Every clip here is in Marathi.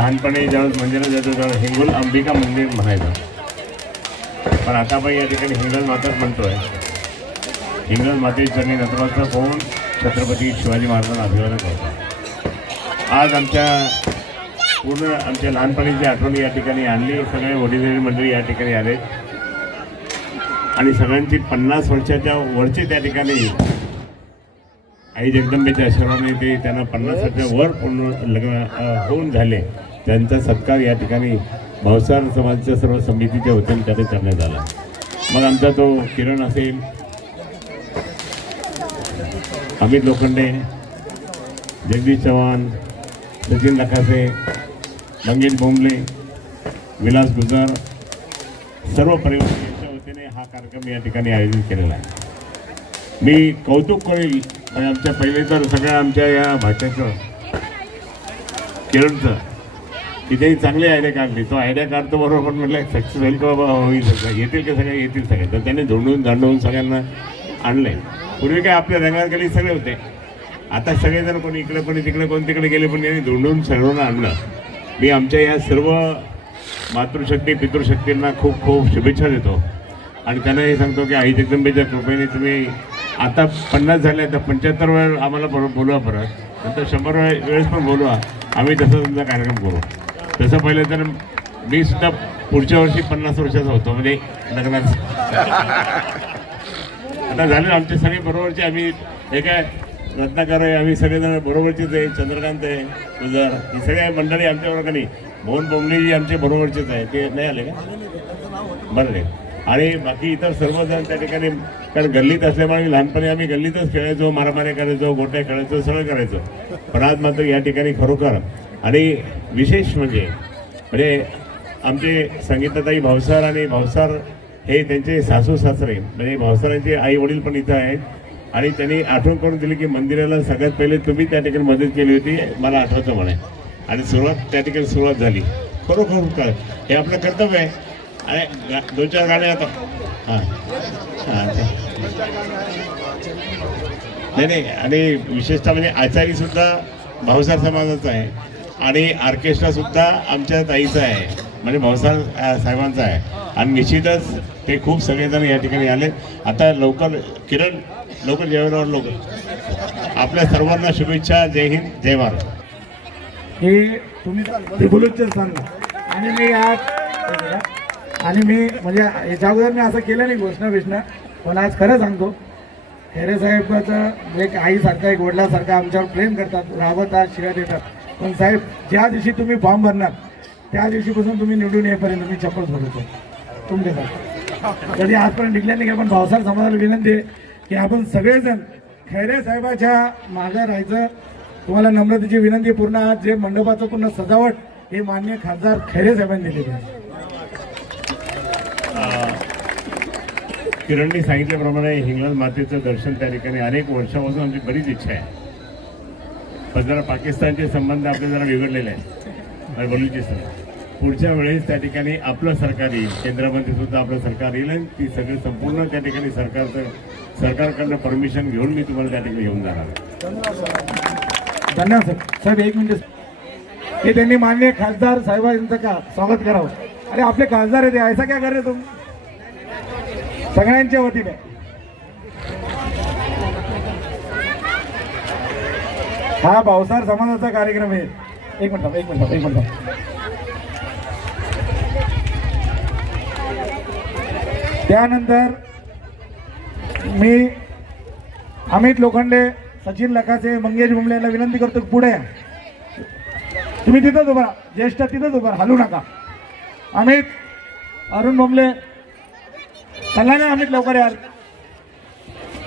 लहानपणी ज्यावेळेस मंदिरात जातो त्यावेळेस हिंगोल अंबिका मंदिर म्हणायचं, पण आता आपण या ठिकाणी हिंगल माताच म्हणतोय. हिंगल मातेच्या चरणी नतमस्तक होऊन छत्रपती शिवाजी महाराजांना अभिवादन करतो. आज पूर्ण आमच्या लहानपणीची आठवणी या ठिकाणी आणली. सगळे वडीलधारी मंडळी या ठिकाणी आले आणि सगळ्यांची 50 वर्षाच्या वरचे त्या ठिकाणी आई जगदंबेच्या आशीर्वादाने ते त्यांना 50 वर्षाच्या वर पूर्ण लग्न होऊन झाले. त्यांचा सत्कार या ठिकाणी भावसार समाजाच्या सर्व समितीच्या वतीने त्याने करण्यात आला. मग आमचा तो किरण असेल, अमित लोखंडे, जगदीश चव्हाण, सचिन लखासे, मंगेश बोंबले, विलास गुजर, सर्व परिवाराच्या वतीने हा कार्यक्रम या ठिकाणी आयोजित केलेला आहे. मी कौतुक करेल आमच्या पहिले तर सगळ्या आमच्या या भाषेचं किरणचं की त्यांनी चांगली आयडिया काढली. तो आयडिया काढतो बरोबर, पण म्हटलं सक्सेस होईल का बाबा, होईल सगळं, येतील का सगळे, येतील सगळे. तर त्यांनी दांडवून सगळ्यांना आणले. पूर्वी काय आपल्या रंगाखाली सगळे होते, आता सगळेजण कोणी इकडे कोणी तिकडे कोणी तिकडे गेले, पण यांनी धोंडून सर्वांना आणलं. मी आमच्या या सर्व मातृशक्ती पितृशक्तींना खूप खूप शुभेच्छा देतो आणि त्यांना हे सांगतो की आई जगदंबेच्या कृपेने तुम्ही आता 50 झाले, आता 75 वेळ आम्हाला बोलवा, परत नंतर 100 वेळेस पण बोलवा, आम्ही तसं तुमचा कार्यक्रम करू. तसं पहिलं तर मी सुद्धा पुढच्या वर्षी 50 वर्षाचा होतो, म्हणजे लग्नात. आता झाले आमचे सगळे बरोबरचे. आम्ही हे काय रत्नाकर आहे, आम्ही सगळेजण बरोबरचेच आहे. चंद्रकांत आहे, गुजर, ही सगळ्या मंडळी आमच्या वर्गाने. मोहन बोंबलेजी आमचे बरोबरचेच आहे, ते नाही आले का? बरं आहे. आणि बाकी इतर सर्वजण त्या ठिकाणी, कारण गल्लीत असल्यामुळे लहानपणी आम्ही गल्लीतच खेळायचो, मारामारी करायचो, गोट्या खेळायचो, सगळं करायचो. पण आज मात्र या ठिकाणी खरोखर आणि विशेष म्हणजे आमचे संगीताताई भावसार आणि भावसार हे त्यांचे सासू सासरे, म्हणजे भावसारांचे आई वडील पण इथं आहेत. आणि त्यांनी आठवण करून दिली की मंदिराला सगळ्यात पहिले तुम्ही त्या ठिकाणी मदत केली होती, मला आठवतं म्हणे. आणि त्या ठिकाणी सुरुवात झाली. खरोखर हे आपलं कर्तव्य आहे. आणि 2-4 गाणे आता नाही. आणि विशेषतः म्हणजे आचारी सुद्धा भावसार समाजाचा आहे आणि ऑर्केस्ट्रा सुद्धा आमच्या ताईचा आहे, म्हणजे भावसार साहेबांचा आहे. आणि निश्चितच ते खूप सगळेजण या ठिकाणी आले. आता लवकर किरण लवकर जेवणावर लवकर आपल्या सर्वांना शुभेच्छा. जय हिंद, जय भारत. हे तुम्ही बोलूच सांगा. आणि मी म्हणजे याच्या अगोदर मी असं केलं नाही घोषणा, पण आज खरं सांगतो, खैरे साहेबाचं एक आईसारखं, एक वडिलासारखं आमच्यावर प्रेम करतात, राबवतात, शिव्या देतात. पण साहेब, ज्या दिवशी तुम्ही फॉर्म भरणार त्या दिवशीपासून तुम्ही निवडून येईपर्यंत मी चप्पल भरवतो तुमच्यासाठी. कधी आजपर्यंत निघल्या नाही का? पण भावसार समाजाला विनंती आहे की आपण सगळेजण खैरे साहेबाच्या मागं राहायचं. तुम्हाला नम्रतेची विनंती. पूर्ण आज जे मंडपाचं पूर्ण सजावट हे माननीय खासदार खैरे साहेबांनी दिलेली आहे. किरणनी सांगितल्याप्रमाणे हिंगलाज मातेचं दर्शन त्या ठिकाणी अनेक वर्षापासून आमची बरीच इच्छा आहे. पण जरा पाकिस्तानचे संबंध आपले जरा बिघडलेले आहेत आणि बलुचिस्तान. पुढच्या वेळेस त्या ठिकाणी आपलं सरकार येईल, केंद्रामध्ये सुद्धा आपलं सरकार येईल आणि ती सगळं संपूर्ण त्या ठिकाणी सरकारकडनं परमिशन घेऊन मी तुम्हाला त्या ठिकाणी घेऊन जाणार. धन्यवाद साहेब. एक मिनिट. हे त्यांनी माननीय खासदार साहेबांचं का स्वागत करावं. अरे आपले खासदार आहे ते, ऐसा क्या कर रहे तुम? सगळ्यांच्या वतीने हा भावसार समाजाचा कार्यक्रम आहे. एक मिनिट. त्यानंतर मी अमित लोखंडे, सचिन लखासे, मंगेश बोंबले यांना विनंती करतो पुढे या. तुम्ही तिथंच उभा, ज्येष्ठ तिथंच उभा, हलू नका. अमित, अरुण बोंबले, चला ना अमित, लवकर यार.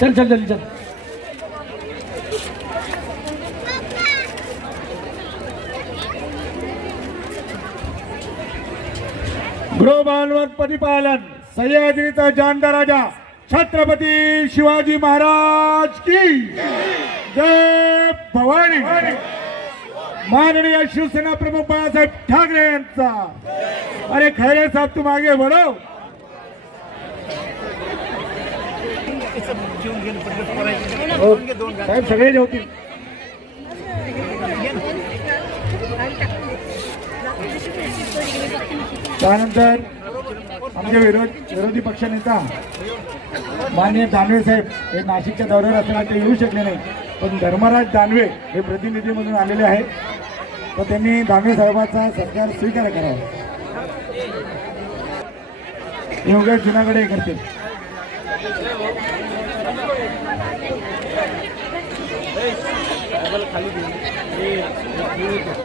चल. गृहबालवर प्रतिपालन सह्याद्रीचा जानदा राजा छत्रपती शिवाजी महाराज की जय भवानी. माननीय शिवसेना प्रमुख बाळासाहेब ठाकरे यांचा. अरे खैरे साहब तुम आगे बढ़ो. साहेब सगळे जेवतील. त्यानंतर आमचे विरोधी पक्षनेता माननीय दानवे साहेब हे नाशिकच्या दौऱ्यावर असताना ते येऊ शकले नाही, पण धर्मराज दानवे हे प्रतिनिधीमधून आलेले आहेत, तर त्यांनी दानवे साहेबांचा सत्कार स्वीकार करावा. योगेश जुनागडे करतील.